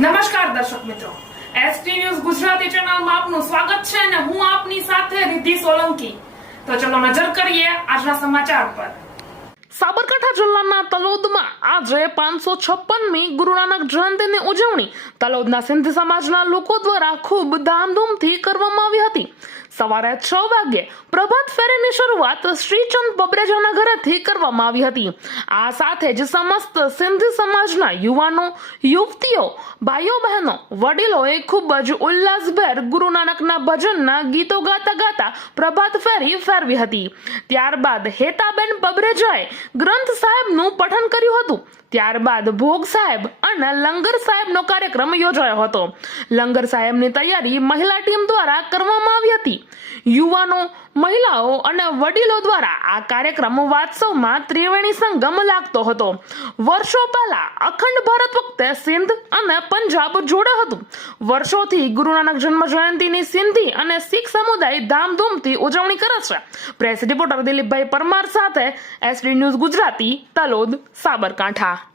નમસ્કાર દર્શક મિત્રો. એસટી ન્યૂઝ ગુજરાતી ચેનલમાં આપનું સ્વાગત છે અને હું આપની સાથે રિદ્ધિ સોલંકી. તો ચલો નજર કરીએ આજના સમાચાર પર. સાબરકાંઠા જિલ્લાના તલોદમાં આજે પાંચસો છપ્પનમી ગુરુનાનક જયંતિની ઉજવણી. તલોદના સિંધી સમાજના લોકો દ્વારા ખૂબ ધામધૂમથી કરવામાં આવી હતી. સવારે છ વાગ્યે પ્રભાત ફેરીની શરૂઆત શ્રીચંદ બબરેજાના ઘરેથી કરવામાં આવી હતી. આ સાથે જ સમસ્ત સિંધી સમાજના યુવાનો, યુવતીઓ ભાઈઓ બહેનો વડીલોએ ખૂબ જ ઉલ્લાસભેર ગુરુ નાનકના ભજનના ગીતો ગાતા ગાતા પ્રભાત ફેરી ફેરવી હતી. ત્યારબાદ હેતાબેન બબરેજાએ ગ્રંથ સાહેબનું પઠન કર્યું હતું. ત્યારબાદ ભોગ સાહેબ અને લંગર સાહેબનો કાર્યક્રમ યોજાયો હતો. લંગર સાહેબની તૈયારી મહિલા ટીમ દ્વારા કરવામાં આવી હતી. યુવાનો, મહિલાઓ અને વડીલો દ્વારા આ કાર્યક્રમ વાત્સવમાં ત્રિવેણી સંગમ લાગતો હતો. વર્ષો પહેલા અખંડ ભારત વખતે સિંધ અને પંજાબ જોડે હતું. વર્ષોથી ગુરુ નાનક જન્મ જયંતિની સિંધી અને શીખ સમુદાય ધામધૂમથી ઉજવણી કરે છે. પ્રેસ રિપોર્ટર દિલીપભાઈ પરમાર સાથે એસડી ન્યૂઝ ગુજરાતી, તલોદ, સાબરકાંઠા.